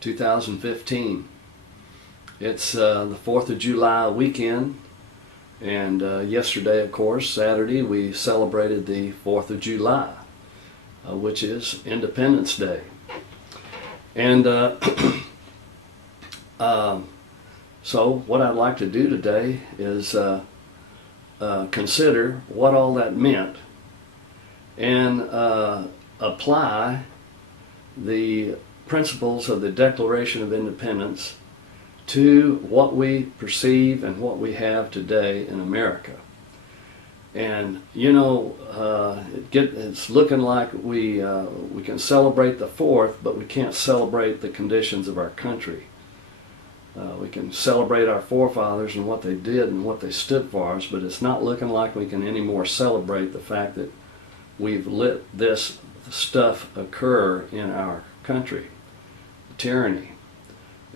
2015. It's the 4th of July weekend, and yesterday, of course, Saturday, we celebrated the 4th of July, which is Independence Day. And so what I'd like to do today is consider what all that meant and apply the principles of the Declaration of Independence to what we perceive and what we have today in America. And you know, it's looking like we can celebrate the 4th, but we can't celebrate the conditions of our country. We can celebrate our forefathers and what they did and what they stood for us, but it's not looking like we can anymore celebrate the fact that we've let this stuff occur in our country, tyranny.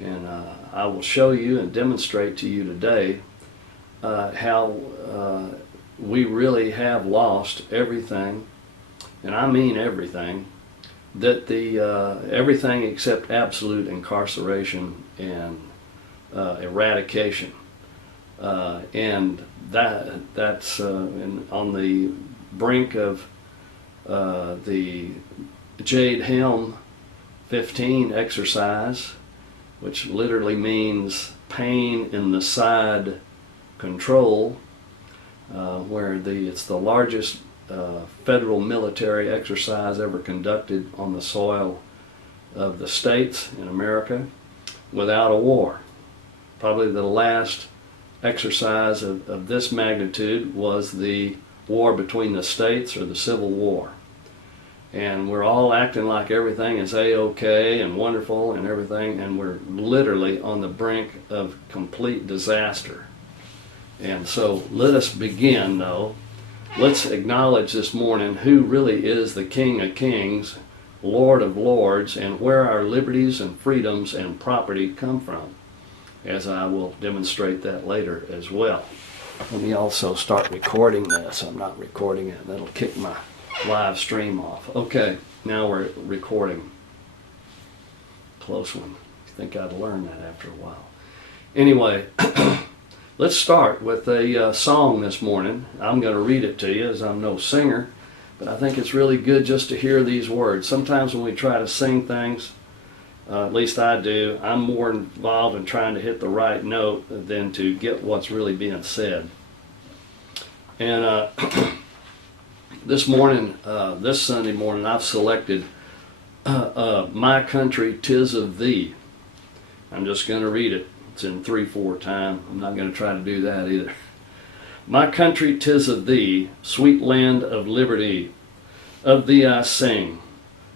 And I will show you and demonstrate to you today how we really have lost everything, and I mean everything, that everything except absolute incarceration and eradication. And that's on the brink of the Jade Helm 15 exercise, which literally means pain in the side control, where it's the largest federal military exercise ever conducted on the soil of the states in America without a war. Probably the last exercise of this magnitude was the war between the states, or the Civil War. And we're all acting like everything is A-OK and wonderful and everything, and we're literally on the brink of complete disaster. And so let us begin, though. Let's acknowledge this morning who really is the King of Kings, Lord of Lords, and where our liberties and freedoms and property come from, as I will demonstrate that later as well. Let me also start recording this. I'm not recording it. That'll kick my live stream off. Okay, now we're recording. Close one. I think I'd learn that after a while. Anyway, let's start with a song this morning. I'm going to read it to you, as I'm no singer, but I think it's really good just to hear these words. Sometimes when we try to sing things, at least I do, I'm more involved in trying to hit the right note than to get what's really being said. And this morning, this Sunday morning, I've selected My Country, 'Tis of Thee. I'm just going to read it. It's in 3/4 time. I'm not going to try to do that either. My country, 'tis of thee, sweet land of liberty. Of thee I sing,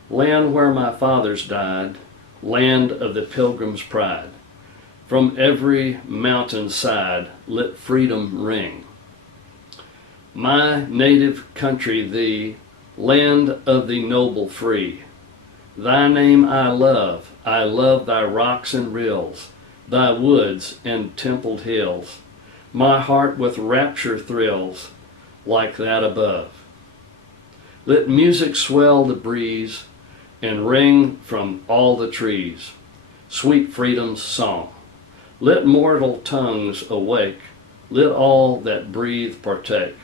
land where my fathers died, land of the pilgrim's pride. From every mountain side let freedom ring. My native country thee, land of the noble free. Thy name I love thy rocks and rills, thy woods and templed hills. My heart with rapture thrills, like that above. Let music swell the breeze, and ring from all the trees, sweet freedom's song. Let mortal tongues awake, let all that breathe partake.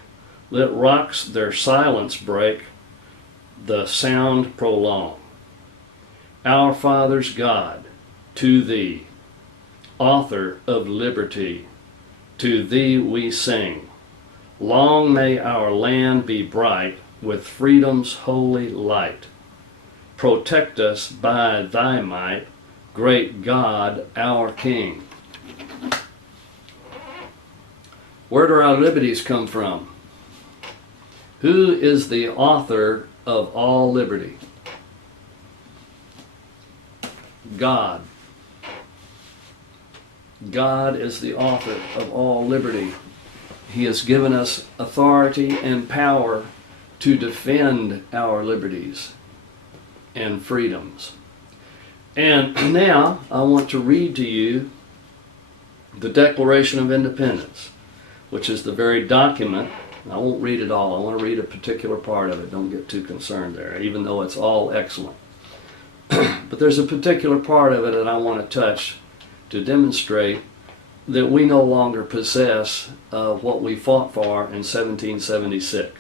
Let rocks their silence break, the sound prolong. Our Father's God, to thee, author of liberty, to thee we sing. Long may our land be bright with freedom's holy light. Protect us by thy might, great God, our King. Where do our liberties come from? Who is the author of all liberty? God. God is the author of all liberty. He has given us authority and power to defend our liberties and freedoms. And now I want to read to you the Declaration of Independence, which is the very document. I won't read it all. I want to read a particular part of it. Don't get too concerned there, even though it's all excellent. But there's a particular part of it that I want to touch to demonstrate that we no longer possess what we fought for in 1776.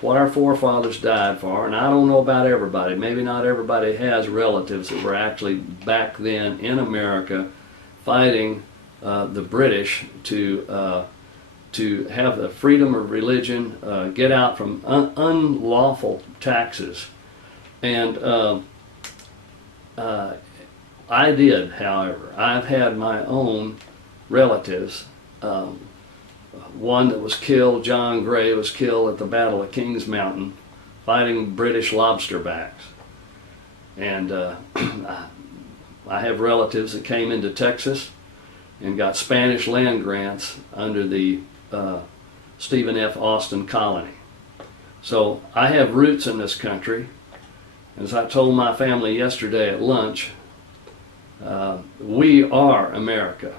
What our forefathers died for, and I don't know about everybody, maybe not everybody has relatives that were actually back then in America fighting the British to have the freedom of religion, get out from unlawful taxes. And I did, however. I've had my own relatives. One that was killed, John Gray, was killed at the Battle of Kings Mountain fighting British lobsterbacks. And I have relatives that came into Texas and got Spanish land grants under the Stephen F. Austin colony. So I have roots in this country. As I told my family yesterday at lunch, we are America.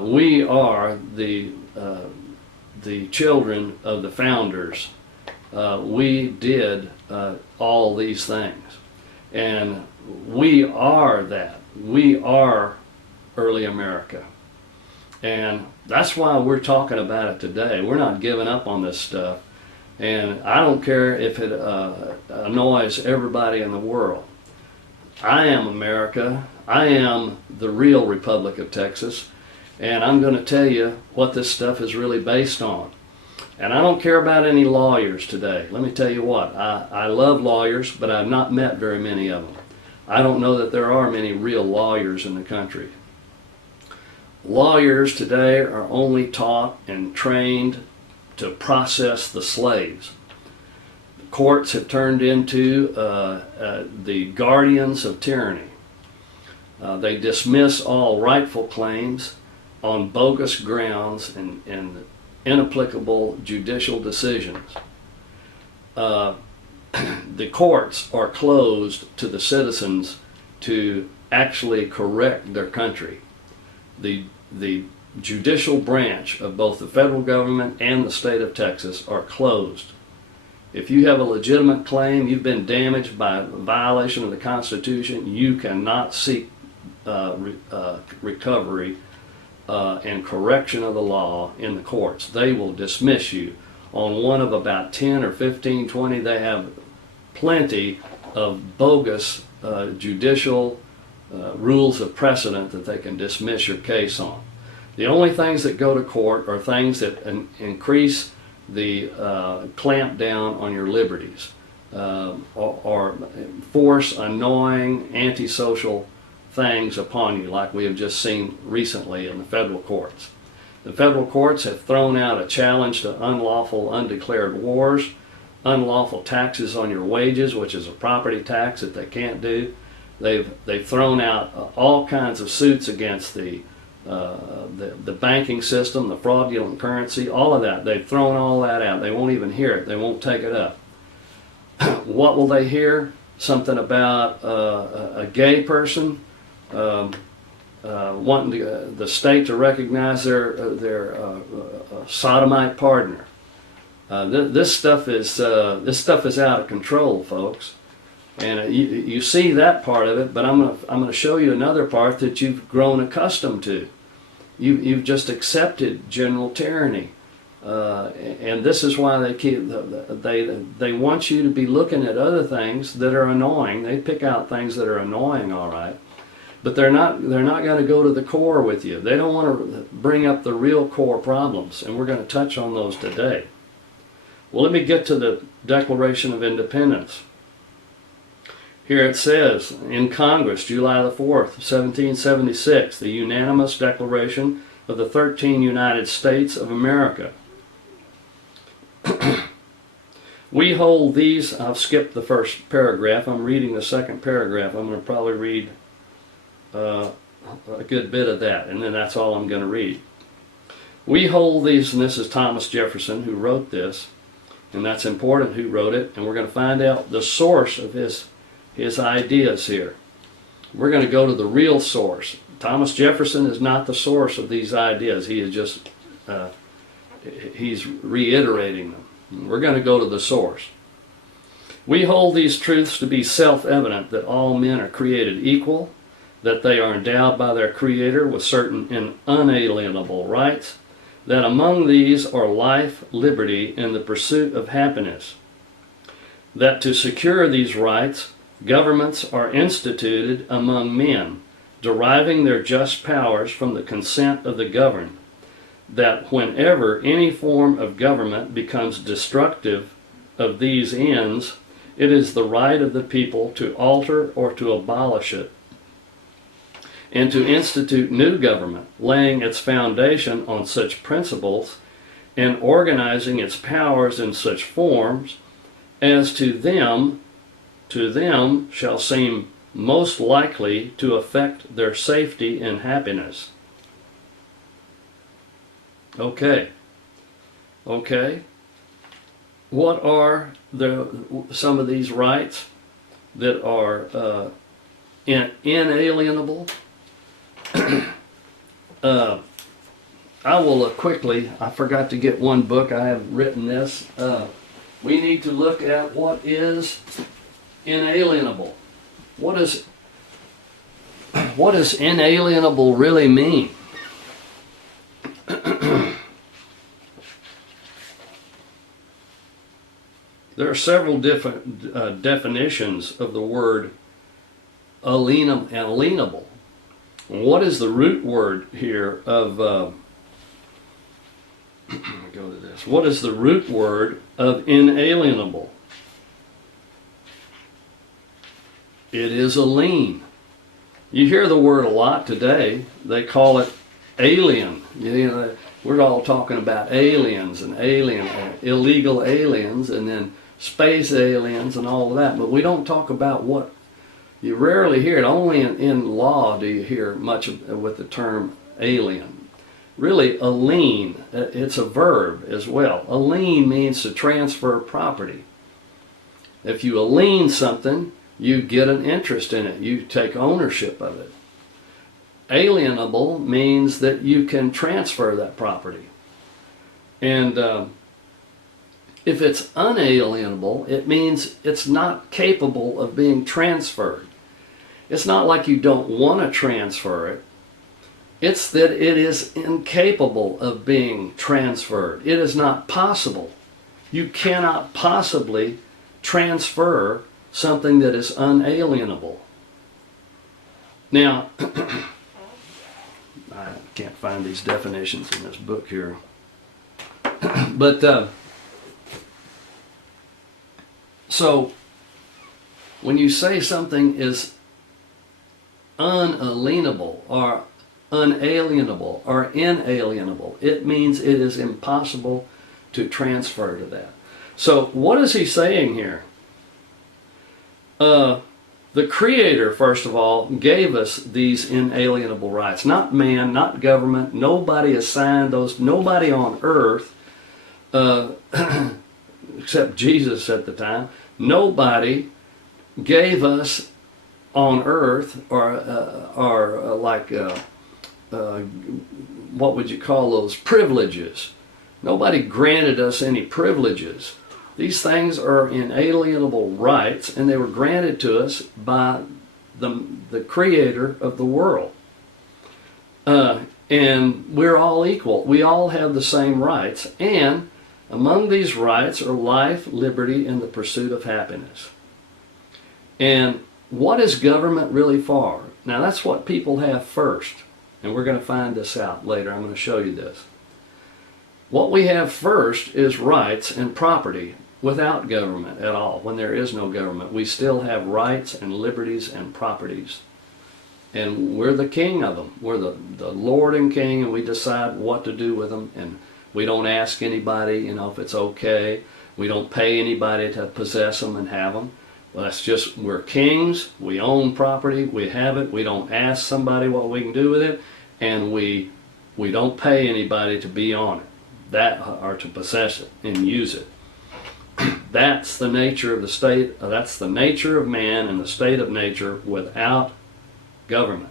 We are the children of the founders. We did all these things. And we are that. We are early America. And that's why we're talking about it today. We're not giving up on this stuff. And I don't care if it annoys everybody in the world. I am America. I am the real Republic of Texas. And I'm going to tell you what this stuff is really based on. And I don't care about any lawyers today. Let me tell you what. I love lawyers, but I've not met very many of them. I don't know that there are many real lawyers in the country. Lawyers today are only taught and trained to process the slaves. The courts have turned into the guardians of tyranny. They dismiss all rightful claims on bogus grounds and inapplicable judicial decisions. The courts are closed to the citizens to actually correct their country. The judicial branch of both the federal government and the state of Texas are closed. If you have a legitimate claim, you've been damaged by a violation of the Constitution, you cannot seek recovery and correction of the law in the courts. They will dismiss you. On one of about 10 or 15, 20, they have plenty of bogus judicial rules of precedent that they can dismiss your case on. The only things that go to court are things that increase the clamp down on your liberties or force annoying antisocial things upon you, like we have just seen recently in the federal courts. The federal courts have thrown out a challenge to unlawful undeclared wars, unlawful taxes on your wages, which is a property tax that they can't do. They've thrown out all kinds of suits against the banking system, the fraudulent currency, all of that. They've thrown all that out. They won't even hear it. They won't take it up. What will they hear? Something about a gay person wanting the state to recognize their sodomite partner. This stuff is out of control, folks. And you see that part of it, but I'm going to show you another part that you've grown accustomed to. You've just accepted general tyranny, and this is why they want you to be looking at other things that are annoying. They pick out things that are annoying, all right, but they're not going to go to the core with you. They don't want to bring up the real core problems, and we're going to touch on those today. Well, let me get to the Declaration of Independence. Here it says, in Congress, July the 4th, 1776, the unanimous declaration of the 13 United States of America. We hold these, I've skipped the first paragraph, I'm reading the second paragraph. I'm going to probably read a good bit of that, and then that's all I'm going to read. We hold these, and this is Thomas Jefferson who wrote this, and that's important who wrote it, and we're going to find out the source of his ideas here. We're going to go to the real source. Thomas Jefferson is not the source of these ideas. He is just, he's reiterating them. We're going to go to the source. We hold these truths to be self-evident, that all men are created equal, that they are endowed by their Creator with certain unalienable rights, that among these are life, liberty, and the pursuit of happiness, that to secure these rights, governments are instituted among men, deriving their just powers from the consent of the governed, that whenever any form of government becomes destructive of these ends, it is the right of the people to alter or to abolish it, and to institute new government, laying its foundation on such principles and organizing its powers in such forms as to them shall seem most likely to affect their safety and happiness. Okay. What are some of these rights that are inalienable? I will quickly, I forgot to get one book, I have written this. We need to look at what is inalienable. What does inalienable really mean? There are several different definitions of the word alienable. What is the root word here of, let me go to this. What is the root word of inalienable? It is alien. You hear the word a lot today. They call it alien. You know, we're all talking about aliens and illegal aliens, and then space aliens and all of that, but we don't talk about what, you rarely hear it. Only in law do you hear much with the term alien. Really, alien, it's a verb as well. Alien means to transfer property. If you alien something, you get an interest in it. You take ownership of it. Alienable means that you can transfer that property. And if it's unalienable, it means it's not capable of being transferred. It's not like you don't want to transfer it. It's that it is incapable of being transferred. It is not possible. You cannot possibly transfer something that is unalienable. Now, I can't find these definitions in this book here. But so when you say something is unalienable or unalienable or inalienable, it means it is impossible to transfer to that. So what is he saying here? The Creator, first of all, gave us these inalienable rights. Not man, not government. Nobody assigned those. Nobody on earth, except Jesus at the time, nobody gave us on earth, or like, what would you call those, privileges. Nobody granted us any privileges. These things are inalienable rights, and they were granted to us by the Creator of the world. And we're all equal. We all have the same rights, and among these rights are life, liberty, and the pursuit of happiness. And what is government really for? Now that's what people have first, and we're going to find this out later. I'm going to show you this. What we have first is rights and property without government at all. When there is no government, we still have rights and liberties and properties. And we're the king of them. We're the Lord and King, and we decide what to do with them. And we don't ask anybody, if it's okay. We don't pay anybody to possess them and have them. Well, that's just, we're kings. We own property. We have it. We don't ask somebody what we can do with it. And we don't pay anybody to be on it, or to possess it and use it. That's the nature of the state. That's the nature of man and the state of nature without government.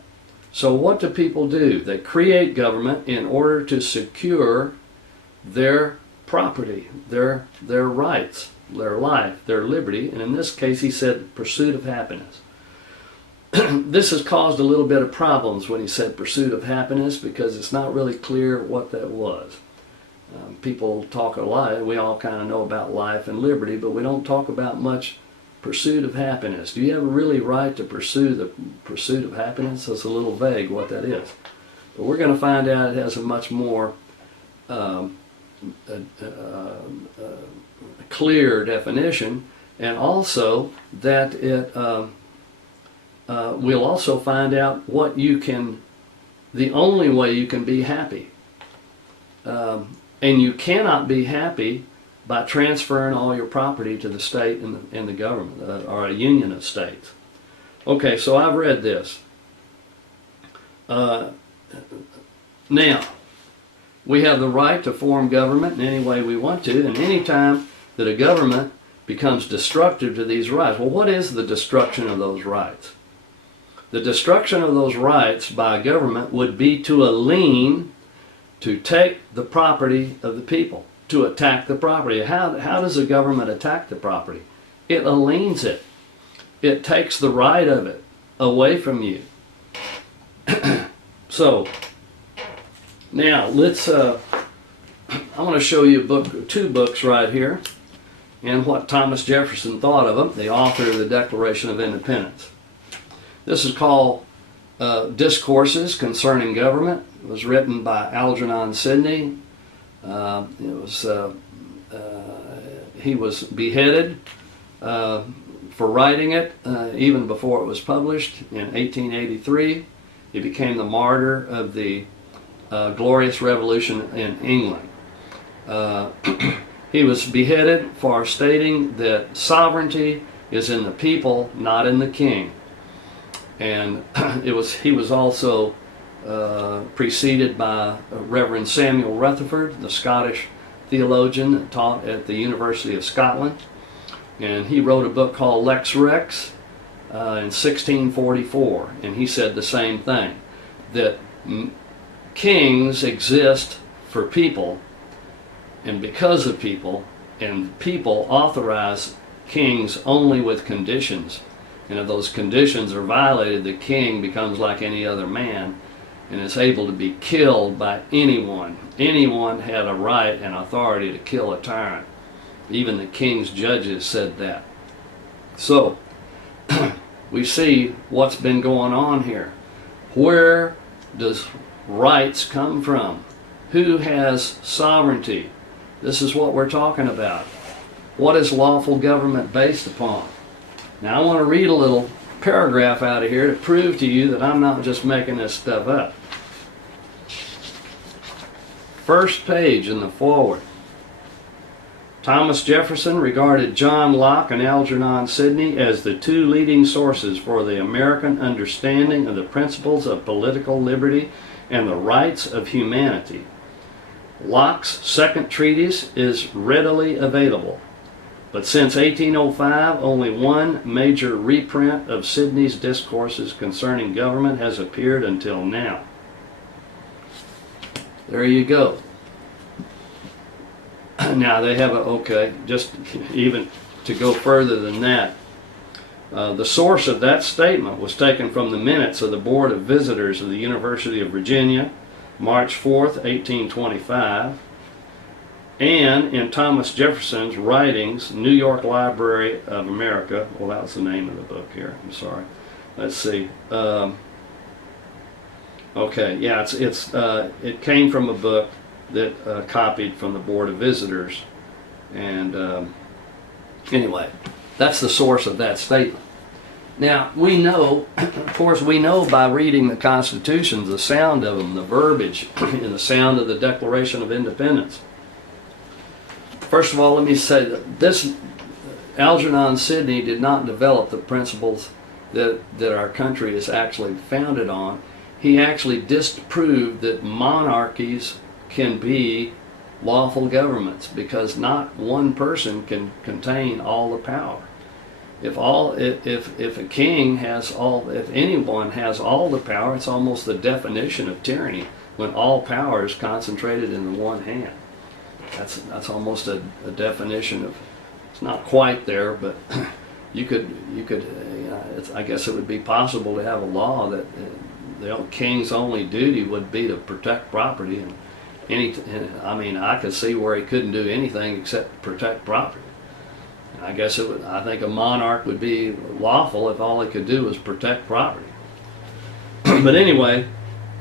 So what do people do? They create government in order to secure their property, their rights, their life, their liberty, and in this case he said pursuit of happiness. This has caused a little bit of problems when he said pursuit of happiness, because it's not really clear what that was. People talk a lot, we all kind of know about life and liberty, but we don't talk about much pursuit of happiness. Do you have a really right to pursue the pursuit of happiness? It's a little vague what that is. But we're going to find out it has a much more clear definition, and also that it we'll also find out what you can, the only way you can be happy. And you cannot be happy by transferring all your property to the state and the government, or a union of states. Okay, so I've read this. Now, we have the right to form government in any way we want to, and any time that a government becomes destructive to these rights. Well, what is the destruction of those rights? The destruction of those rights by a government would be to a lien, to take the property of the people, to attack the property. How does a government attack the property? It aliens it. It takes the right of it away from you. So, now let's, I want to show you a book, two books right here, and what Thomas Jefferson thought of them, the author of the Declaration of Independence. This is called Discourses Concerning Government. It was written by Algernon Sidney. He was beheaded for writing it even before it was published in 1883. He became the martyr of the Glorious Revolution in England. He was beheaded for stating that sovereignty is in the people, not in the king. And he was also preceded by Reverend Samuel Rutherford, the Scottish theologian that taught at the University of Scotland. And he wrote a book called Lex Rex in 1644. And he said the same thing, that kings exist for people and because of people, and people authorize kings only with conditions. And if those conditions are violated, the king becomes like any other man and is able to be killed by anyone. Anyone had a right and authority to kill a tyrant. Even the king's judges said that. So, we see what's been going on here. Where does rights come from? Who has sovereignty? This is what we're talking about. What is lawful government based upon? Now I want to read a little paragraph out of here to prove to you that I'm not just making this stuff up. First page in the foreword. Thomas Jefferson regarded John Locke and Algernon Sidney as the two leading sources for the American understanding of the principles of political liberty and the rights of humanity. Locke's second treatise is readily available, but since 1805 only one major reprint of Sidney's discourses concerning government has appeared until now. There you go. Now they have just even to go further than that, the source of that statement was taken from the minutes of the Board of Visitors of the University of Virginia, March 4th, 1825, and in Thomas Jefferson's writings, New York Library of America. Well, that was the name of the book here. I'm sorry. Let's see. Okay, yeah, it came from a book that copied from the Board of Visitors, and anyway, that's the source of that statement. Now, we know, of course, we know by reading the Constitutions, the sound of them, the verbiage, and the sound of the Declaration of Independence. First of all, let me say that this Algernon Sidney did not develop the principles that our country is actually founded on. He actually disproved that monarchies can be lawful governments, because not one person can contain all the power. If a king has all, if anyone has all the power, it's almost the definition of tyranny when all power is concentrated in the one hand. That's almost a definition of, it's not quite there, but you could I guess it would be possible to have a law that the king's only duty would be to protect property, and I mean, I could see where he couldn't do anything except protect property. I guess I think a monarch would be lawful if all he could do was protect property. But anyway,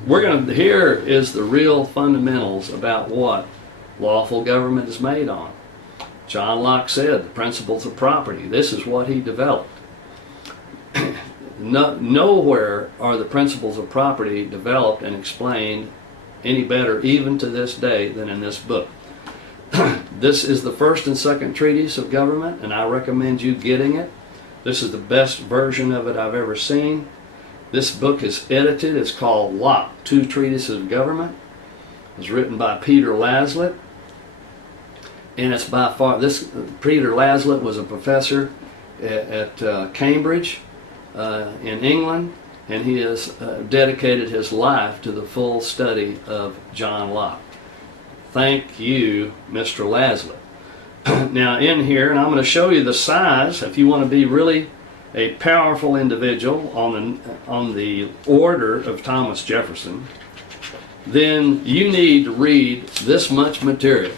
here is the real fundamentals about what lawful government is made on. John Locke said the principles of property. This is what he developed. Nowhere are the principles of property developed and explained any better, even to this day, than in this book. This is the first and second treatise of government, and I recommend you getting it. This is the best version of it I've ever seen. This book is edited. It's called Locke, Two Treatises of Government. It was written by Peter Laslett, and it's by far, Peter Laslett was a professor at Cambridge in England, and he has dedicated his life to the full study of John Locke. Thank you, Mr. Laslett. Now in here, and I'm going to show you the size, if you want to be really a powerful individual on the order of Thomas Jefferson, then you need to read this much material.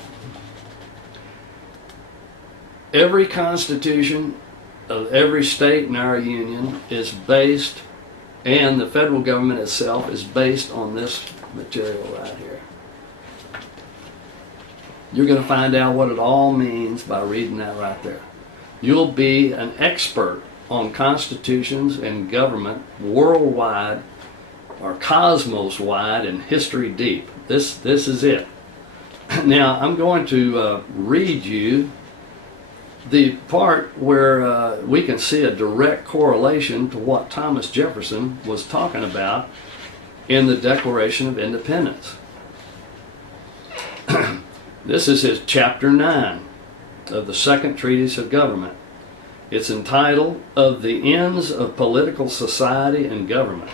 Every constitution of every state in our union is based, and the federal government itself is based on this material right here. You're going to find out what it all means by reading that right there. You'll be an expert on constitutions and government worldwide, or cosmos-wide, and history deep. This is it. Now I'm going to read you the part where we can see a direct correlation to what Thomas Jefferson was talking about in the Declaration of Independence. This is his chapter 9 of the second treatise of government. It's entitled, Of the Ends of Political Society and Government.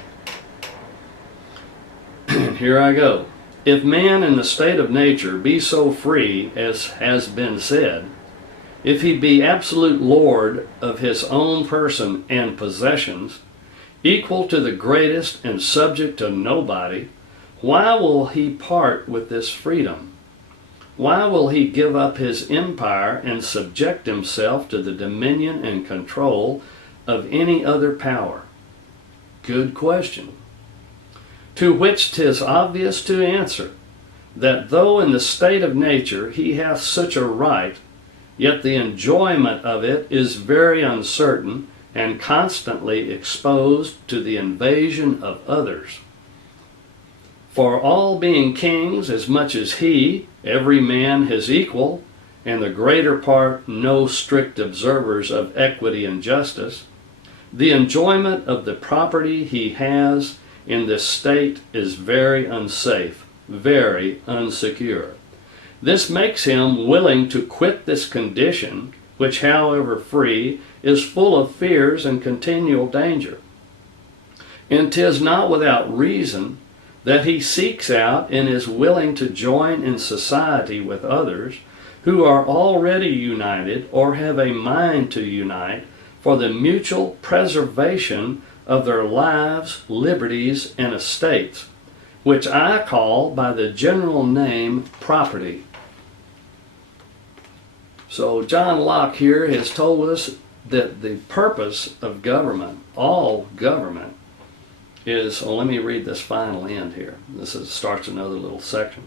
And here I go. If man in the state of nature be so free as has been said, if he be absolute lord of his own person and possessions, equal to the greatest and subject to nobody, why will he part with this freedom? Why will he give up his empire and subject himself to the dominion and control of any other power? Good question. To which 'tis obvious to answer, that though in the state of nature he hath such a right, yet the enjoyment of it is very uncertain and constantly exposed to the invasion of others. For all being kings as much as he, every man his equal, and the greater part no strict observers of equity and justice, the enjoyment of the property he has in this state is very unsafe, very unsecure. This makes him willing to quit this condition, which, however free, is full of fears and continual danger. And 'tis not without reason that he seeks out and is willing to join in society with others who are already united or have a mind to unite for the mutual preservation of their lives, liberties, and estates, which I call by the general name property. So John Locke here has told us that the purpose of government, all government, is, let me read this final end here. Starts another little section.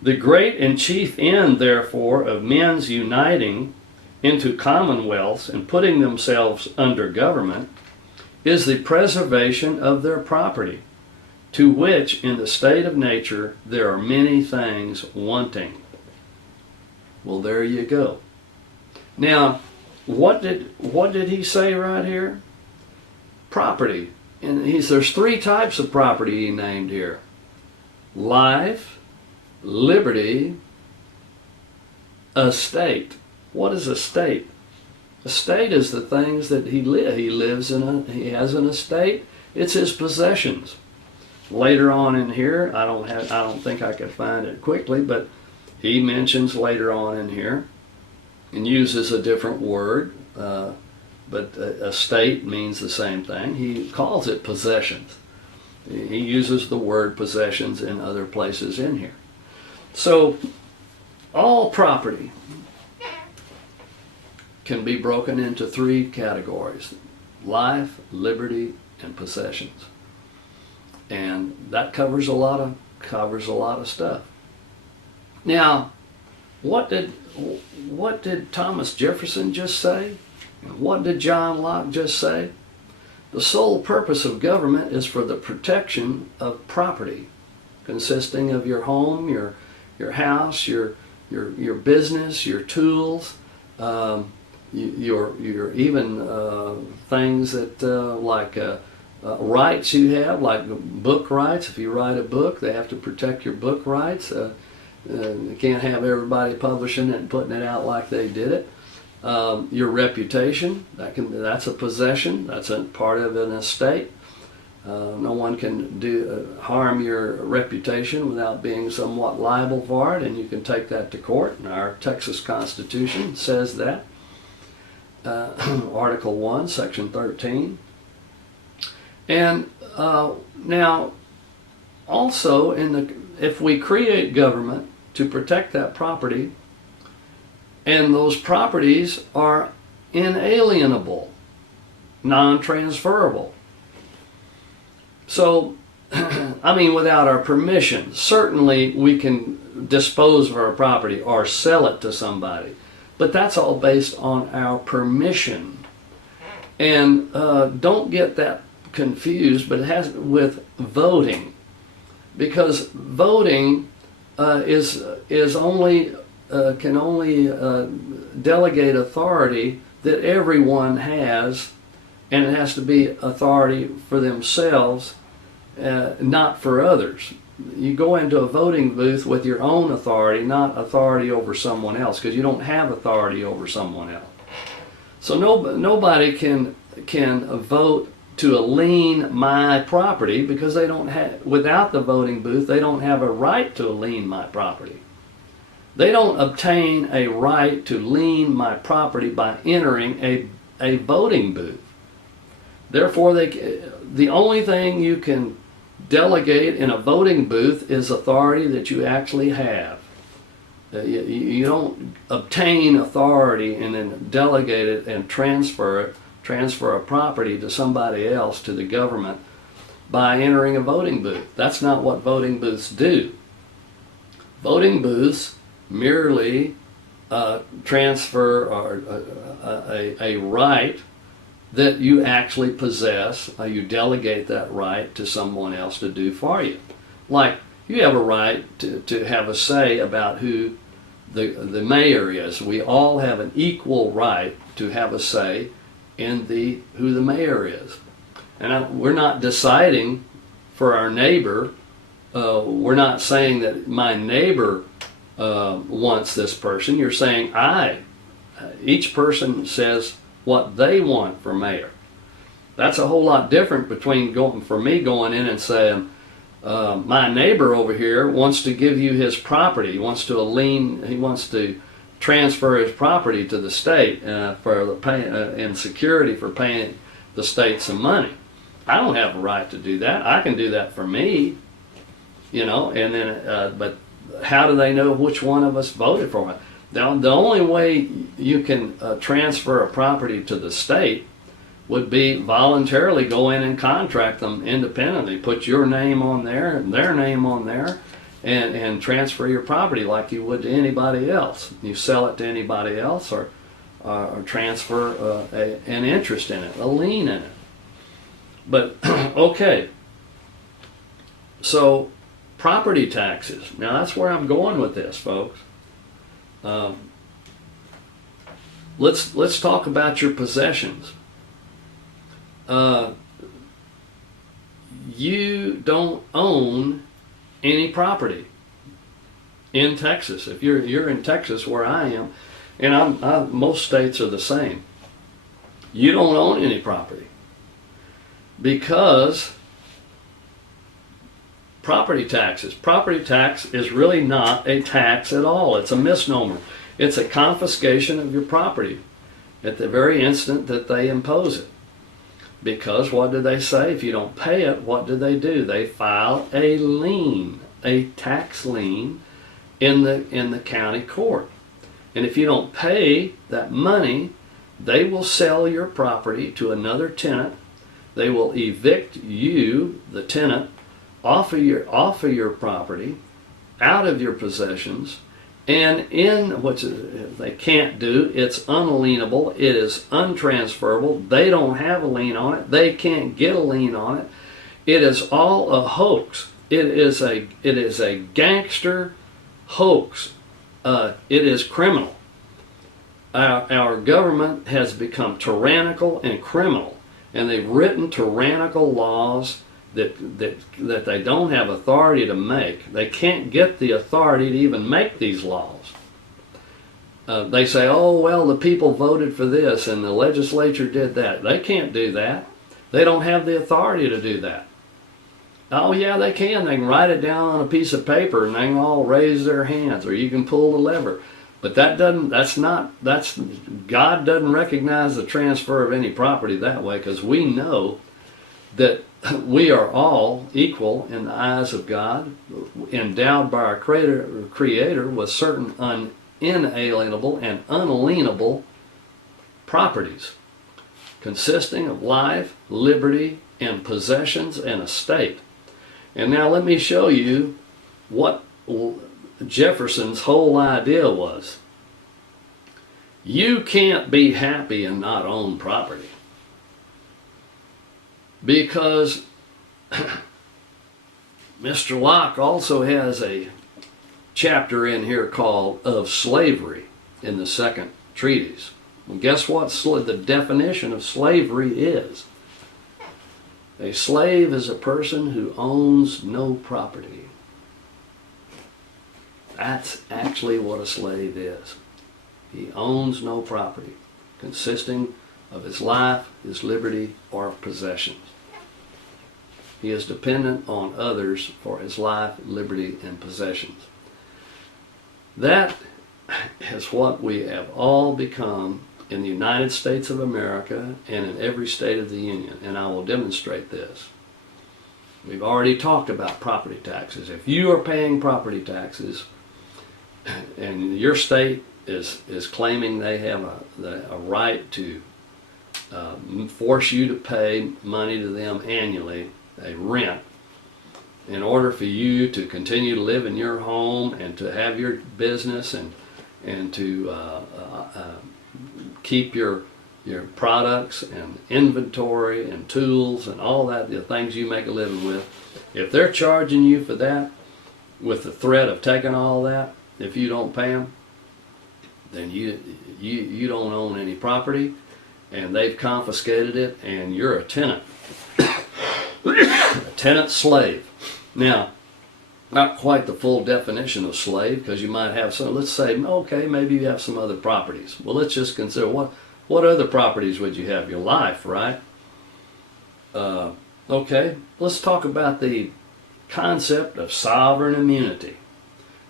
The great and chief end, therefore, of men's uniting into commonwealths and putting themselves under government is the preservation of their property, to which in the state of nature there are many things wanting. Well, there you go. Now, what did he say right here? Property. And there's 3 types of property he named here. Life, liberty, estate. What is estate? Estate is the things that he lives in. He has an estate. It's his possessions. Later on in here, I don't think I could find it quickly, but he mentions later on in here and uses a different word, but estate means the same thing. He calls it possessions. He uses the word possessions in other places in here. So all property can be broken into three categories: life, liberty, and possessions. And that covers a lot of stuff. Now, what did Thomas Jefferson just say? What did John Locke just say? The sole purpose of government is for the protection of property, consisting of your home, your house, your business, your tools, your even things that like rights you have, like book rights. If you write a book, they have to protect your book rights. You can't have everybody publishing it and putting it out like they did it. Your reputation, that's a possession. That's a part of an estate. No one can harm your reputation without being somewhat liable for it, and you can take that to court. And our Texas Constitution says that. Article 1, Section 13. And now, also, if we create government to protect that property, and those properties are inalienable, non-transferable. So, I mean, without our permission, certainly we can dispose of our property or sell it to somebody, but that's all based on our permission. And don't get that confused, but it has with voting, because voting is only can only delegate authority that everyone has, and it has to be authority for themselves, not for others. You go into a voting booth with your own authority, not authority over someone else, because you don't have authority over someone else. So nobody can vote to lien my property, because they don't have, without the voting booth, they don't have a right to lien my property. They don't obtain a right to lien my property by entering a voting booth. Therefore, the only thing you can delegate in a voting booth is authority that you actually have. You don't obtain authority and then delegate it and transfer a property to somebody else, to the government, by entering a voting booth. That's not what voting booths do. Voting booths merely transfer a right that you actually possess. You delegate that right to someone else to do for you. Like, you have a right to have a say about who the mayor is. We all have an equal right to have a say in who the mayor is. And we're not deciding for our neighbor. We're not saying that my neighbor wants this person. You're saying each person says what they want for mayor. That's a whole lot different between going in and saying, my neighbor over here wants to give you his property. He wants to transfer his property to the state in security for paying the state some money. I don't have a right to do that. I can do that for me, and then, but how do they know which one of us voted for it? The only way you can transfer a property to the state would be voluntarily go in and contract them independently. Put your name on there and their name on there, and transfer your property like you would to anybody else. You sell it to anybody else, or transfer an interest in it, a lien in it. But, okay, so property taxes. Now that's where I'm going with this, folks. Let's talk about your possessions. You don't own any property in Texas. If you're in Texas, where I am, and most states are the same, you don't own any property, because Property taxes. Property tax is really not a tax at all. It's a misnomer. It's a confiscation of your property at the very instant that they impose it. Because what do they say? If you don't pay it, what do? They file a lien, a tax lien in the county court. And if you don't pay that money, they will sell your property to another tenant. They will evict you, the tenant, off of your property, out of your possessions, and in what they can't do, it's unalienable, it is untransferable, they don't have a lien on it, they can't get a lien on it. It is all a hoax. It is a gangster hoax. It is criminal. Our government has become tyrannical and criminal, and they've written tyrannical laws that they don't have authority to make. They can't get the authority to even make these laws. They say, oh, well, the people voted for this and the legislature did that. They can't do that. They don't have the authority to do that. Oh, yeah, they can. They can write it down on a piece of paper and they can all raise their hands, or you can pull the lever. But God doesn't recognize the transfer of any property that way, because we know that we are all equal in the eyes of God, endowed by our Creator with certain inalienable and unalienable properties, consisting of life, liberty, and possessions and estate. And now let me show you what Jefferson's whole idea was. You can't be happy and not own property. Because Mr. Locke also has a chapter in here called Of Slavery in the second treatise. Well, guess what the definition of slavery is? A slave is a person who owns no property. That's actually what a slave is. He owns no property, consisting of his life, his liberty, or possessions. He is dependent on others for his life, liberty, and possessions. That is what we have all become in the United States of America and in every state of the Union, and I will demonstrate this. We've already talked about property taxes. If you are paying property taxes and your state is claiming they have a right to force you to pay money to them annually, a rent, in order for you to continue to live in your home and to have your business and to keep your products and inventory and tools and all that, the things you make a living with. If they're charging you for that with the threat of taking all that, if you don't pay them, then you don't own any property, and they've confiscated it, and you're a tenant. A tenant slave. Now, not quite the full definition of slave, because you might have some, let's say, okay, maybe you have some other properties. Well, let's just consider what other properties would you have? Your life, right? Okay, let's talk about the concept of sovereign immunity.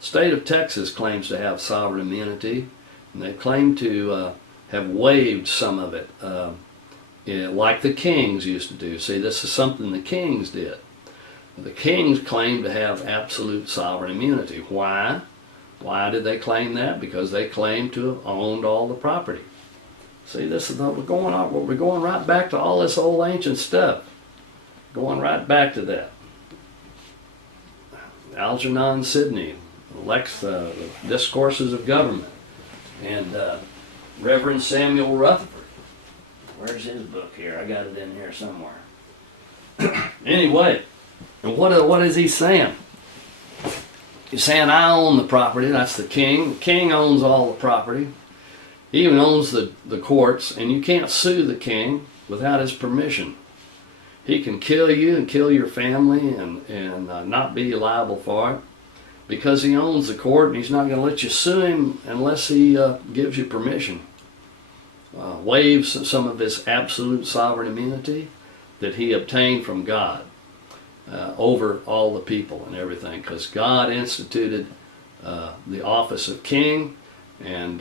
State of Texas claims to have sovereign immunity, and they claim to have waived some of it, like the kings used to do. See, this is something the kings did. The kings claimed to have absolute sovereign immunity. Why? Why did they claim that? Because they claimed to have owned all the property. See, this is what we're going on. We're going right back to all this old ancient stuff. Going right back to that. Algernon Sidney, the Discourses of Government, and Reverend Samuel Rutherford. Where's his book here? I got it in here somewhere. Anyway, and what is he saying? He's saying, I own the property. That's the king. The king owns all the property. He even owns the courts, and you can't sue the king without his permission. He can kill you and kill your family and not be liable for it, because he owns the court, and he's not going to let you sue him unless he gives you permission. Waives some of his absolute sovereign immunity that he obtained from God. over all the people and everything, because God instituted the office of king, and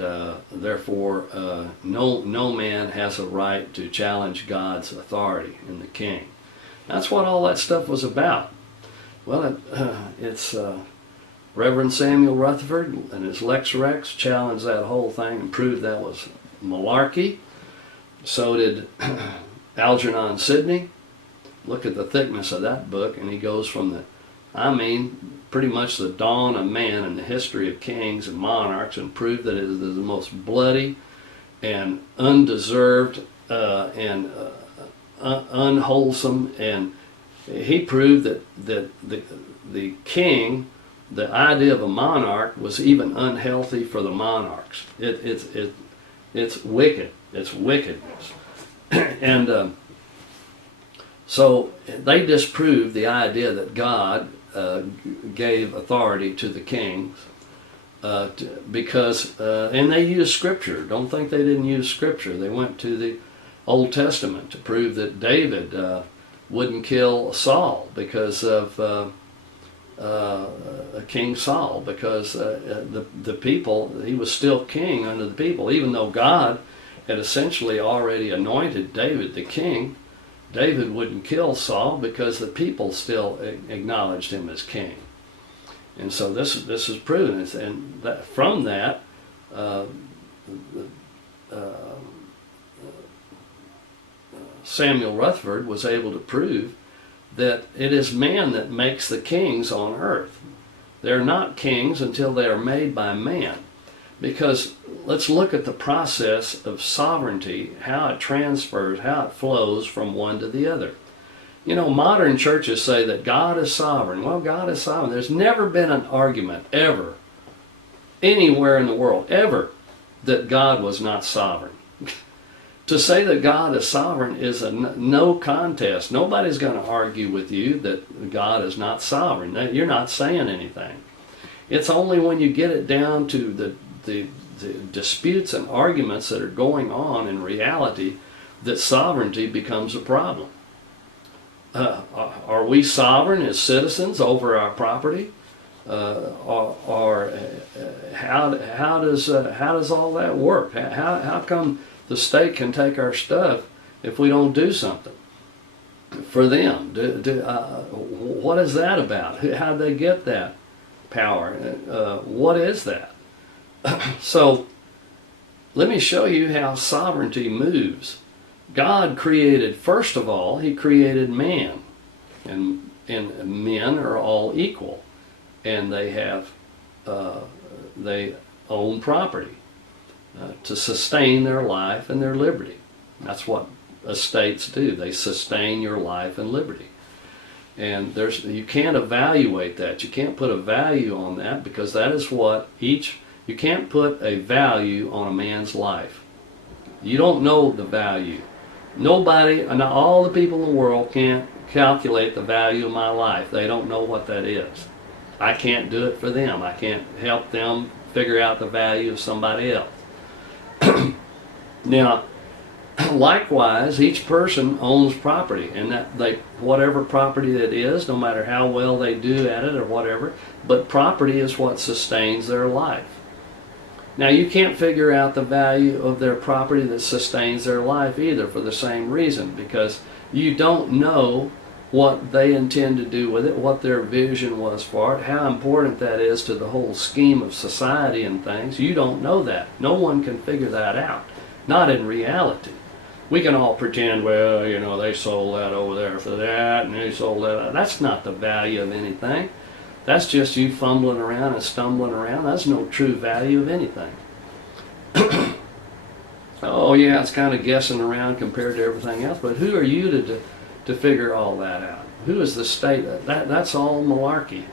therefore no man has a right to challenge God's authority in the king. That's what all that stuff was about. Well, it's Reverend Samuel Rutherford and his Lex Rex challenged that whole thing and proved that was malarkey. So did Algernon Sidney. Look at the thickness of that book, and he goes from pretty much the dawn of man in the history of kings and monarchs, and proved that it is the most bloody and undeserved and unwholesome. And he proved that the king, the idea of a monarch, was even unhealthy for the monarchs. It's wicked. It's wickedness. And so they disproved the idea that God gave authority to the kings because, and they used Scripture. Don't think they didn't use Scripture. They went to the Old Testament to prove that David wouldn't kill Saul because of King Saul, because the people, he was still king under the people, even though God had essentially already anointed David the king. David wouldn't kill Saul because the people still acknowledged him as king. And so this is proven. And that, from that, Samuel Rutherford was able to prove that it is man that makes the kings on earth. They're not kings until they are made by man. Because let's look at the process of sovereignty, how it transfers, how it flows from one to the other. You know, modern churches say that God is sovereign. Well, God is sovereign. There's never been an argument, ever, anywhere in the world, ever, that God was not sovereign. To say that God is sovereign is a no contest. Nobody's going to argue with you that God is not sovereign. You're not saying anything. It's only when you get it down to the disputes and arguments that are going on in reality that sovereignty becomes a problem. Are we sovereign as citizens over our property? Or how does all that work? How come the state can take our stuff if we don't do something for them? What is that about? How do they get that power? What is that? So let me show you how sovereignty moves. God created, first of all, he created man. And men are all equal. And they own property to sustain their life and their liberty. That's what estates do. They sustain your life and liberty. And you can't evaluate that. You can't put a value on that, because that is what you can't put a value on a man's life. You don't know the value. Nobody, not all the people in the world can't calculate the value of my life. They don't know what that is. I can't do it for them. I can't help them figure out the value of somebody else. Now, likewise, each person owns property, and whatever property that is, no matter how well they do at it or whatever, but property is what sustains their life. Now, you can't figure out the value of their property that sustains their life either, for the same reason, because you don't know what they intend to do with it, what their vision was for it, how important that is to the whole scheme of society and things. You don't know that. No one can figure that out. Not in reality. We can all pretend, well, you know, they sold that over there for that, and they sold that. That's not the value of anything. That's just you fumbling around and stumbling around. That's no true value of anything. Oh yeah, it's kind of guessing around compared to everything else, but who are you to figure all that out? Who is the state? That's all malarkey.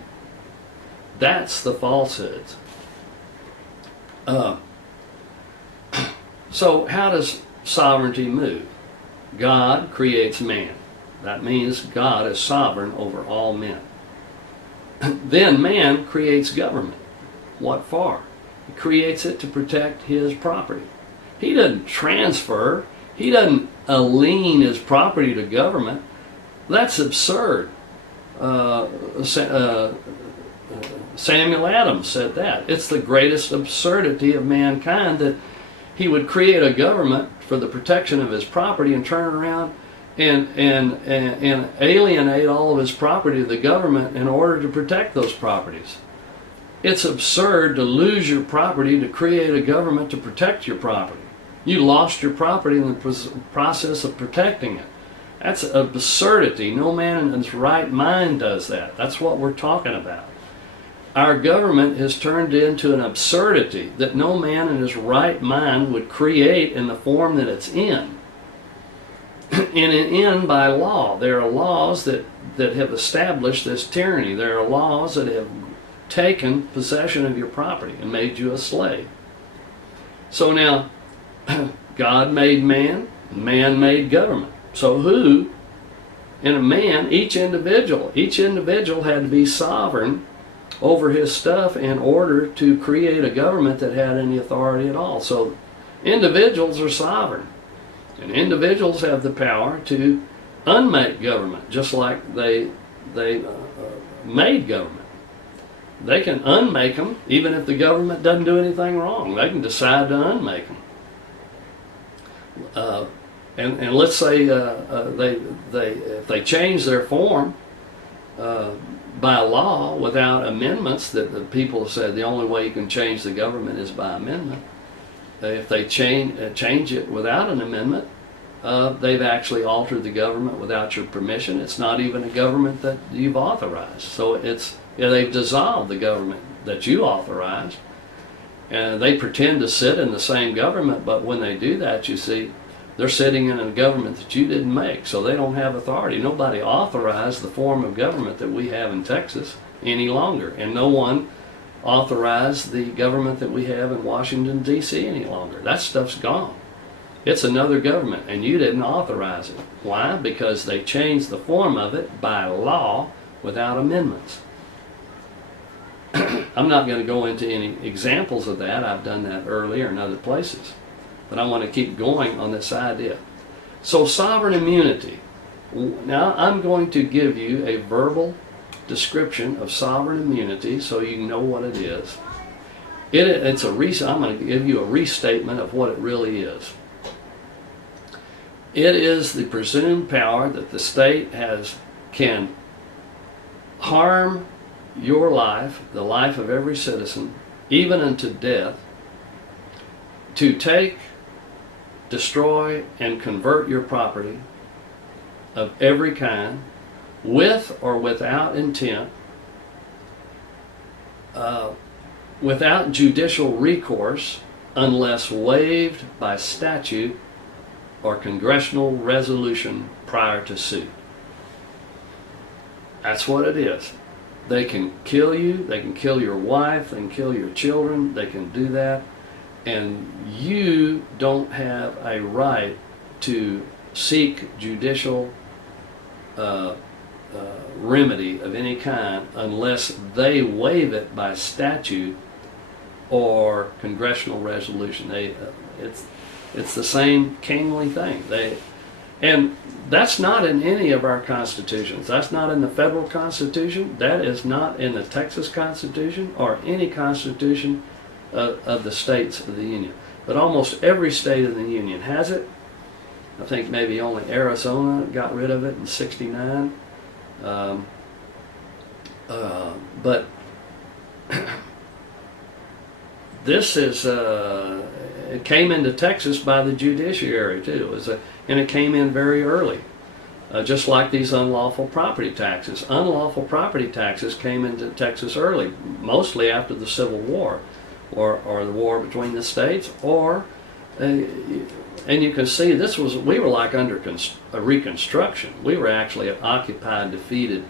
That's the falsehoods. So how does sovereignty move? God creates man. That means God is sovereign over all men. Then man creates government. What for? He creates it to protect his property. He doesn't transfer. He doesn't lien his property to government. That's absurd. Samuel Adams said that. It's the greatest absurdity of mankind that he would create a government for the protection of his property and turn around and alienate all of his property to the government in order to protect those properties. It's absurd to lose your property to create a government to protect your property. You lost your property in the process of protecting it. That's absurdity. No man in his right mind does that. That's what we're talking about. Our government has turned into an absurdity that no man in his right mind would create in the form that it's in. And in by law. There are laws that have established this tyranny. There are laws that have taken possession of your property and made you a slave. So now, God made man, man made government. So who, in a man, each individual had to be sovereign over his stuff in order to create a government that had any authority at all. So individuals are sovereign. And individuals have the power to unmake government, just like they made government. They can unmake them, even if the government doesn't do anything wrong. They can decide to unmake them. And let's say if they change their form by law without amendments, that the people have said the only way you can change the government is by amendment. If they change it without an amendment, they've actually altered the government without your permission. It's not even a government that you've authorized. So they've dissolved the government that you authorized. And they pretend to sit in the same government, but when they do that, you see, they're sitting in a government that you didn't make, so they don't have authority. Nobody authorized the form of government that we have in Texas any longer, and no one authorized the government that we have in Washington, D.C. any longer. That stuff's gone. It's another government, and you didn't authorize it. Why? Because they changed the form of it by law without amendments. I'm not going to go into any examples of that. I've done that earlier in other places. But I want to keep going on this idea. So sovereign immunity. Now I'm going to give you a verbal description of sovereign immunity so you know what it is. I'm going to give you a restatement of what it really is. It is the presumed power that the state can harm your life, the life of every citizen, even unto death, to take, destroy, and convert your property of every kind, with or without intent, without judicial recourse, unless waived by statute or congressional resolution prior to suit. That's what it is. They can kill you, they can kill your wife, they can kill your children, they can do that. And you don't have a right to seek judicial remedy of any kind unless they waive it by statute or congressional resolution. It's the same kingly thing. And that's not in any of our constitutions. That's not in the federal Constitution. That is not in the Texas Constitution or any constitution of the states of the Union. But almost every state of the Union has it. I think maybe only Arizona got rid of it in '69. But this is, it came into Texas by the judiciary too. And it came in very early. Just like these unlawful property taxes. Unlawful property taxes came into Texas early, mostly after the Civil War. Or the war between the states, and you can see we were like under a Reconstruction. We were actually an occupied, defeated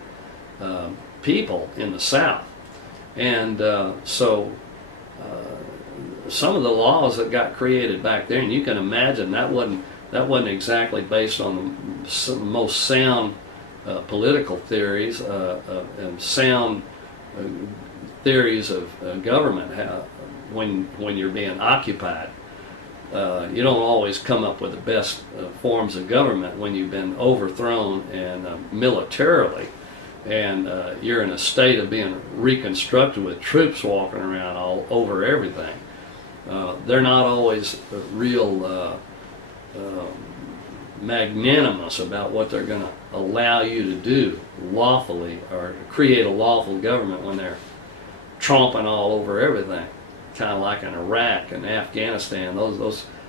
people in the South, and so some of the laws that got created back there, and you can imagine that wasn't exactly based on the most sound political theories and sound theories of government. When you're being occupied, you don't always come up with the best forms of government when you've been overthrown and militarily and you're in a state of being reconstructed with troops walking around all over everything. They're not always real magnanimous about what they're going to allow you to do lawfully or create a lawful government when they're tromping all over everything, kind of like in Iraq and Afghanistan.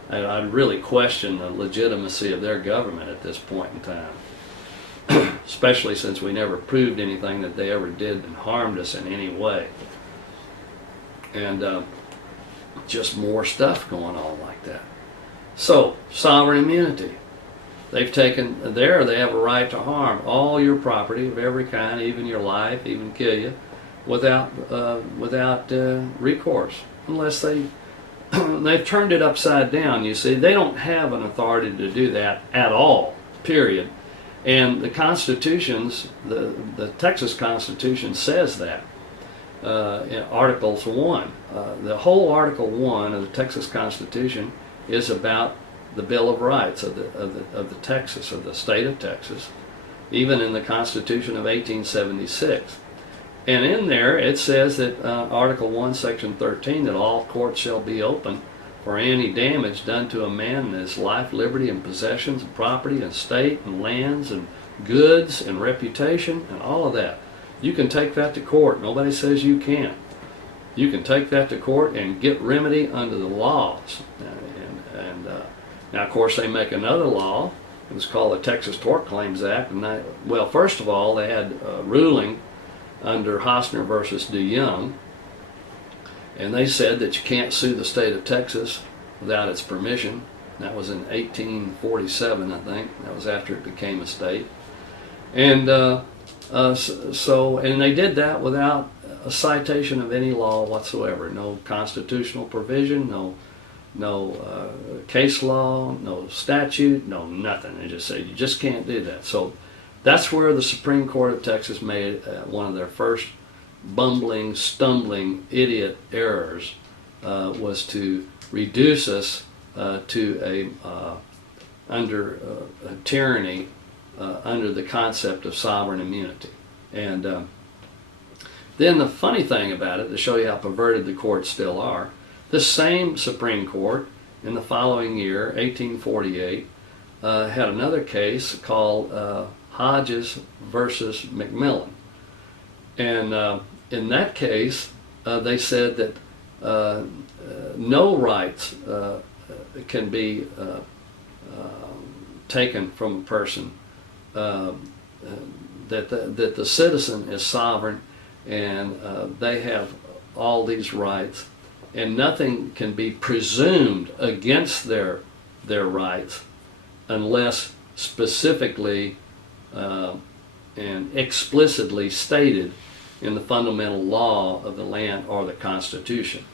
I really question the legitimacy of their government at this point in time, especially since we never proved anything that they ever did and harmed us in any way. And just more stuff going on like that. So, sovereign immunity. They've taken, they have a right to harm all your property of every kind, even your life, even kill you, without recourse, unless they've turned it upside down. You see, they don't have an authority to do that at all, period. And the constitutions, the Texas Constitution says that. In Articles 1. The whole Article 1 of the Texas Constitution is about the Bill of Rights of the Texas, of the state of Texas, even in the Constitution of 1876. And in there it says that Article 1, Section 13, that all courts shall be open for any damage done to a man in his life, liberty, and possessions, and property, and estate, and lands, and goods, and reputation, and all of that. You can take that to court. Nobody says you can't. You can take that to court and get remedy under the laws. Now, of course, they make another law. It was called the Texas Tort Claims Act. And well, first of all, they had a ruling under Hosner versus DeYoung, and they said that you can't sue the state of Texas without its permission. That was in 1847, I think. That was after it became a state. And and they did that without a citation of any law whatsoever. No constitutional provision, no case law, no statute, no nothing. They just said you just can't do that. So that's where the Supreme Court of Texas made one of their first bumbling, stumbling, idiot errors, was to reduce us to under a tyranny under the concept of sovereign immunity. And then the funny thing about it, to show you how perverted the courts still are, the same Supreme Court in the following year, 1848, had another case called Hodges versus McMillan. And in that case, they said that no rights can be taken from a person, that the citizen is sovereign, and they have all these rights, and nothing can be presumed against their rights unless specifically and explicitly stated in the fundamental law of the land or the Constitution.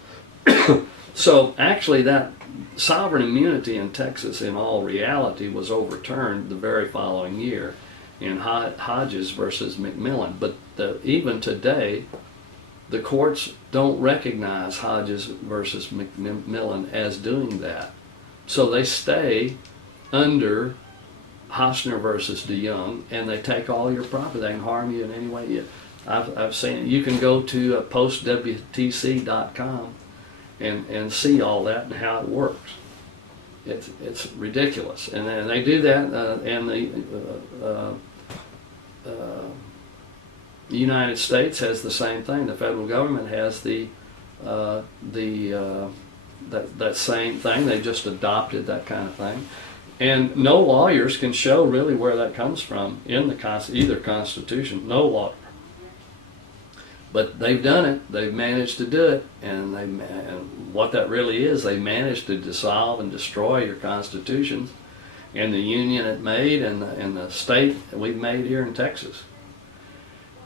So actually that sovereign immunity in Texas in all reality was overturned the very following year in Hodges versus McMillan. But even today, the courts don't recognize Hodges versus McMillan as doing that. So they stay under Hosner versus DeYoung, and they take all your property. They can harm you in any way. I've seen it. You can go to postwtc.com and see all that and how it works. It's ridiculous, and then they do that. And the United States has the same thing. The federal government has that same thing. They just adopted that kind of thing, and no lawyers can show really where that comes from in the either Constitution. No law. But they've done it. They've managed to do it, and what that really is, they managed to dissolve and destroy your constitutions, and the union it made, and the state that we've made here in Texas.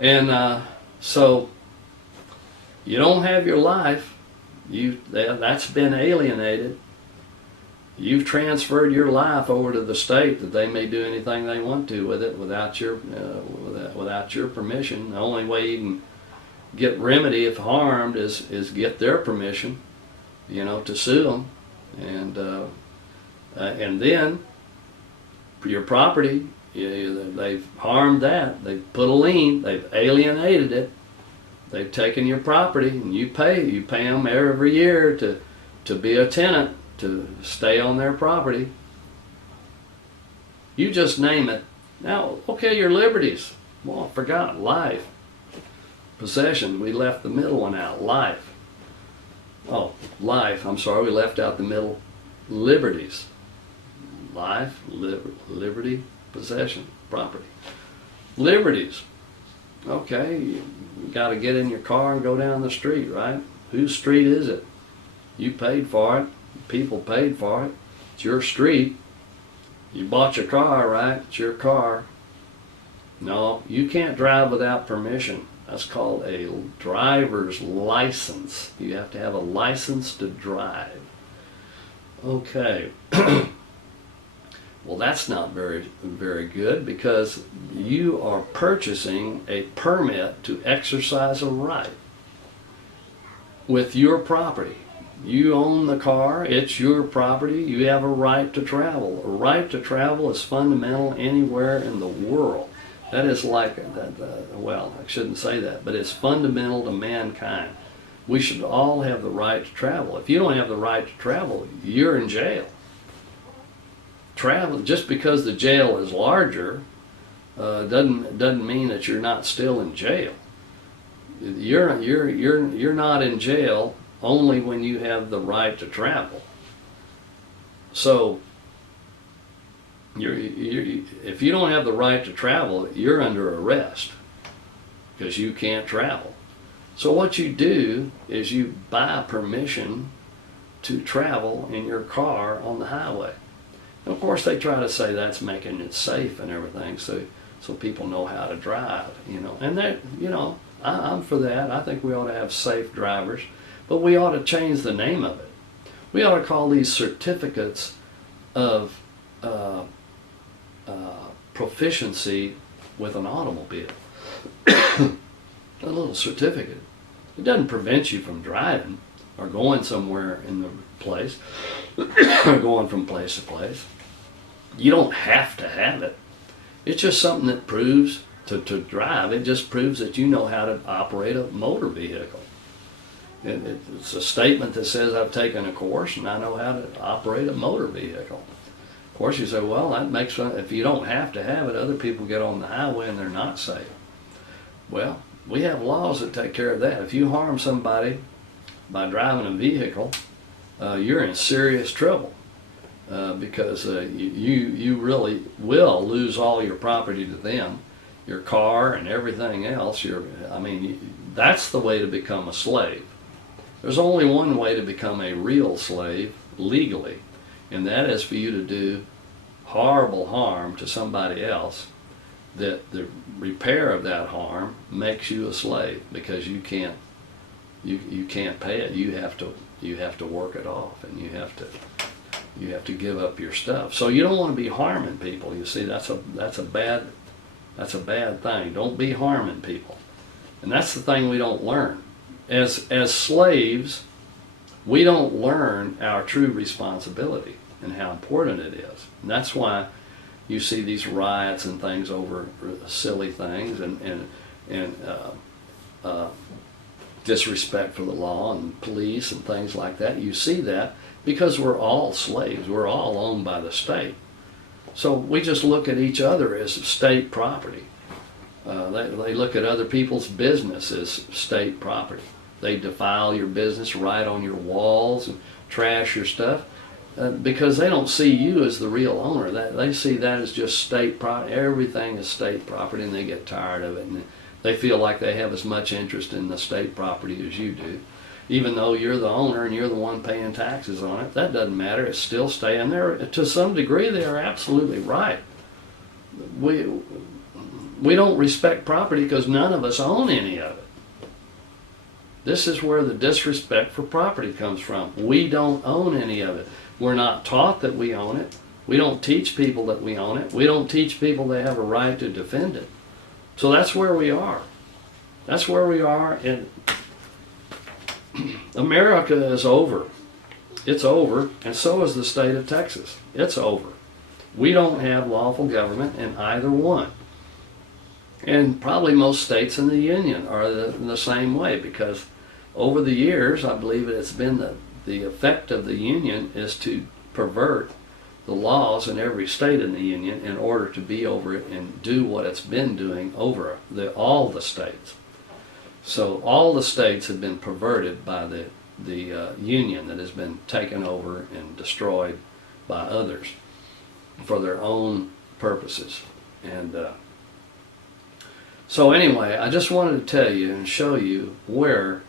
And so you don't have your life. That's been alienated. You've transferred your life over to the state that they may do anything they want to with it without your permission. The only way you can get remedy if harmed is get their permission, to sue them, and then your property They've harmed that. They've put a lien. They've alienated it. They've taken your property, and you pay. You pay them every year to be a tenant, to stay on their property. You just name it. Now, okay, your liberties. Well, I forgot. Life. Possession. We left the middle one out. Life. Oh, life. I'm sorry, we left out the middle. Liberties. Life, liberty, possession, property. Liberties. Okay, you got to get in your car and go down the street, right? Whose street is it? You paid for it. People paid for it. It's your street. You bought your car, right? It's your car. No, you can't drive without permission. That's called a driver's license. You have to have a license to drive. Okay. Well, that's not very good, because you are purchasing a permit to exercise a right with your property. You own the car, it's your property, you have a right to travel. A right to travel is fundamental anywhere in the world. That is like, well, I shouldn't say that, but it's fundamental to mankind. We should all have the right to travel. If you don't have the right to travel, you're in jail. Travel, just because the jail is larger, doesn't mean that you're not still in jail. You're not in jail only when you have the right to travel. So, if you don't have the right to travel, you're under arrest because you can't travel. So what you do is you buy permission to travel in your car on the highway. And of course, they try to say that's making it safe and everything, so people know how to drive, And that, I'm for that. I think we ought to have safe drivers, but we ought to change the name of it. We ought to call these certificates of proficiency with an automobile. A little certificate. It doesn't prevent you from driving or going somewhere in the place, or going from place to place. You don't have to have it. It's just something that proves to drive. It just proves that you know how to operate a motor vehicle. It's a statement that says I've taken a course and I know how to operate a motor vehicle. Of course, you say, well, that makes, if you don't have to have it, other people get on the highway and they're not safe. Well, we have laws that take care of that. If you harm somebody by driving a vehicle, you're in serious trouble, because you really will lose all your property to them, your car and everything else. That's the way to become a slave. There's only one way to become a real slave legally, and that is for you to do horrible harm to somebody else, that the repair of that harm makes you a slave, because you can't pay it. You have to work it off, and you have to give up your stuff. So you don't want to be harming people. You see, that's a bad thing. Don't be harming people. And that's the thing we don't learn. As slaves, we don't learn our true responsibility and how important it is. And that's why you see these riots and things over silly things, and disrespect for the law and police and things like that. You see that because we're all slaves. We're all owned by the state. So we just look at each other as state property. They look at other people's business as state property. They defile your business, write on your walls, and trash your stuff, because they don't see you as the real owner. They see that as just state property. Everything is state property, and they get tired of it. And they feel like they have as much interest in the state property as you do. Even though you're the owner and you're the one paying taxes on it, that doesn't matter. It's still staying there. To some degree, they are absolutely right. We don't respect property because none of us own any of it. This is where the disrespect for property comes from. We don't own any of it. We're not taught that we own it. We don't teach people that we own it. We don't teach people they have a right to defend it. So that's where we are. That's where we are, and America is over. It's over, and so is the state of Texas. It's over. We don't have lawful government in either one. And probably most states in the Union are the same way, because over the years, I believe it's been the effect of the Union is to pervert the laws in every state in the Union in order to be over it and do what it's been doing over all the states. So all the states have been perverted by the Union that has been taken over and destroyed by others for their own purposes. And so anyway, I just wanted to tell you and show you where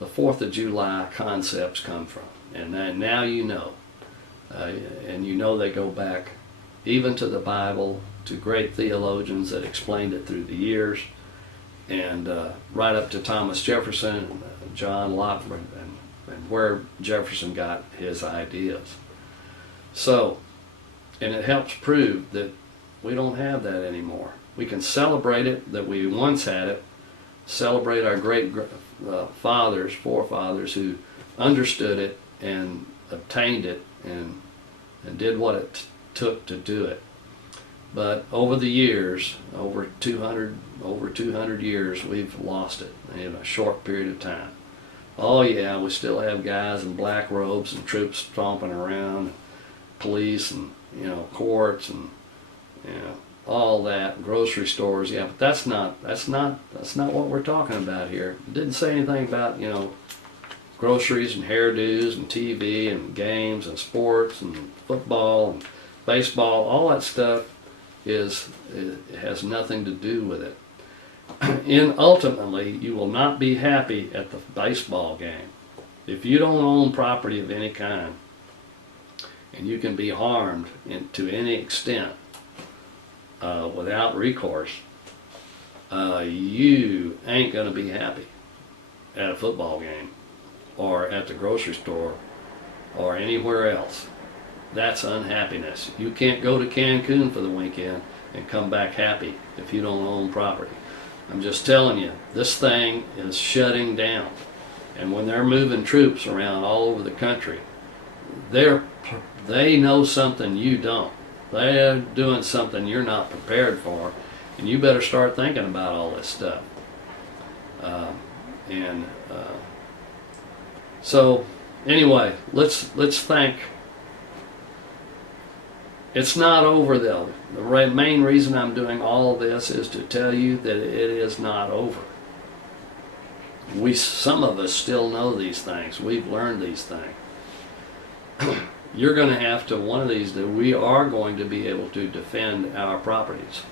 the 4th of July concepts come from. And then now you know. And you know they go back even to the Bible, to great theologians that explained it through the years, and right up to Thomas Jefferson and John Locke, and where Jefferson got his ideas. So, and it helps prove that we don't have that anymore. We can celebrate it, that we once had it, celebrate our great forefathers who understood it and obtained it and did what it took to do it. But over the years, over 200 years, we've lost it in a short period of time. Oh yeah, we still have guys in black robes and troops stomping around, police and courts and all that, grocery stores. Yeah, but that's not what we're talking about here. It didn't say anything about groceries and hairdos and TV and games and sports and football and baseball. All that stuff it has nothing to do with it. And ultimately, you will not be happy at the baseball game if you don't own property of any kind, and you can be harmed to any extent without recourse. You ain't going to be happy at a football game or at the grocery store or anywhere else. That's unhappiness. You can't go to Cancun for the weekend and come back happy if you don't own property. I'm just telling you, this thing is shutting down. And when they're moving troops around all over the country, they know something you don't. They're doing something you're not prepared for, and you better start thinking about all this stuff. So anyway, let's think. It's not over though. The main reason I'm doing all of this is to tell you that it is not over. Some of us still know these things. We've learned these things. You're going to have to, one of these days, we are going to be able to defend our properties.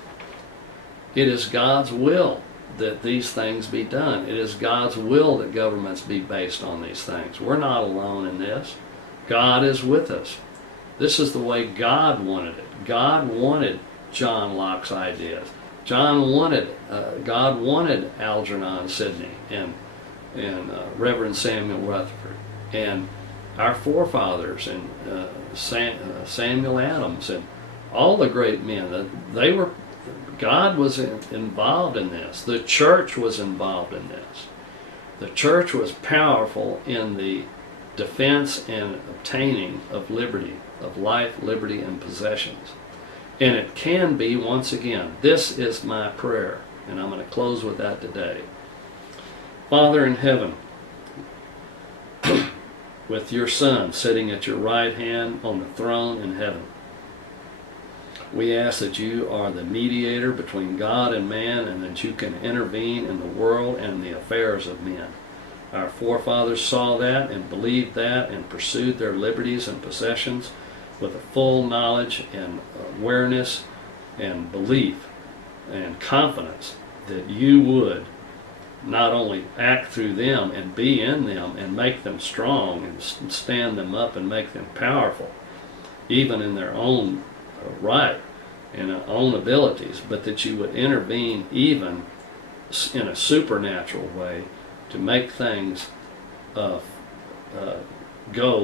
It is God's will that these things be done. It is God's will that governments be based on these things. We're not alone in this. God is with us. This is the way God wanted it. God wanted John Locke's ideas. God wanted Algernon Sidney and Reverend Samuel Rutherford and our forefathers and Samuel Adams and all the great men. God was involved in this. The church was involved in this. The church was powerful in the defense and obtaining of liberty, of life, liberty, and possessions. And it can be, once again, this is my prayer, and I'm going to close with that today. Father in heaven, with your Son sitting at your right hand on the throne in heaven, we ask that you are the mediator between God and man, and that you can intervene in the world and the affairs of men. Our forefathers saw that and believed that and pursued their liberties and possessions with a full knowledge and awareness and belief and confidence that you would not only act through them and be in them and make them strong and stand them up and make them powerful, even in their own right and their own abilities, but that you would intervene even in a supernatural way to make things go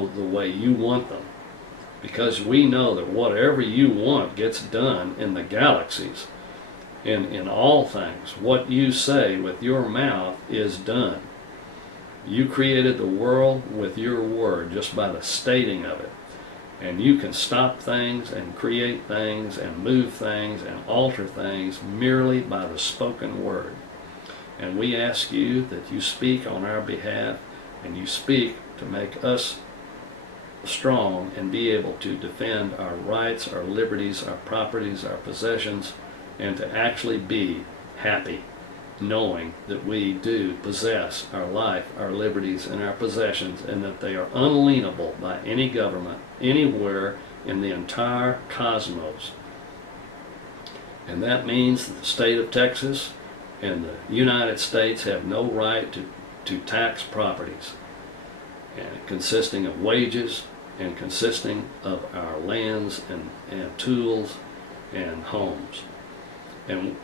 the way you want them. Because we know that whatever you want gets done in the galaxies, in all things. What you say with your mouth is done. You created the world with your word just by the stating of it. And you can stop things and create things and move things and alter things merely by the spoken word. And we ask you that you speak on our behalf, and you speak to make us strong and be able to defend our rights, our liberties, our properties, our possessions, and to actually be happy knowing that we do possess our life, our liberties, and our possessions, and that they are unalienable by any government anywhere in the entire cosmos. And that means that the state of Texas and the United States have no right to tax properties, and consisting of wages and consisting of our lands and tools and homes. And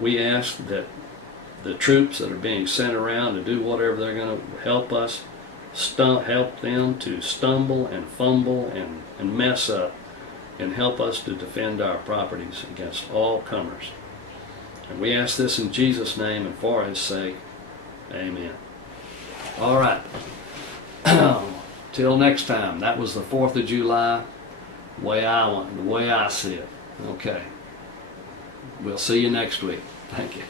we ask that the troops that are being sent around to do whatever they're going to help us, help them to stumble and fumble and mess up, and help us to defend our properties against all comers. And we ask this in Jesus' name and for his sake. Amen. All right. Till next time. That was the 4th of July, the way I see it. Okay. We'll see you next week. Thank you.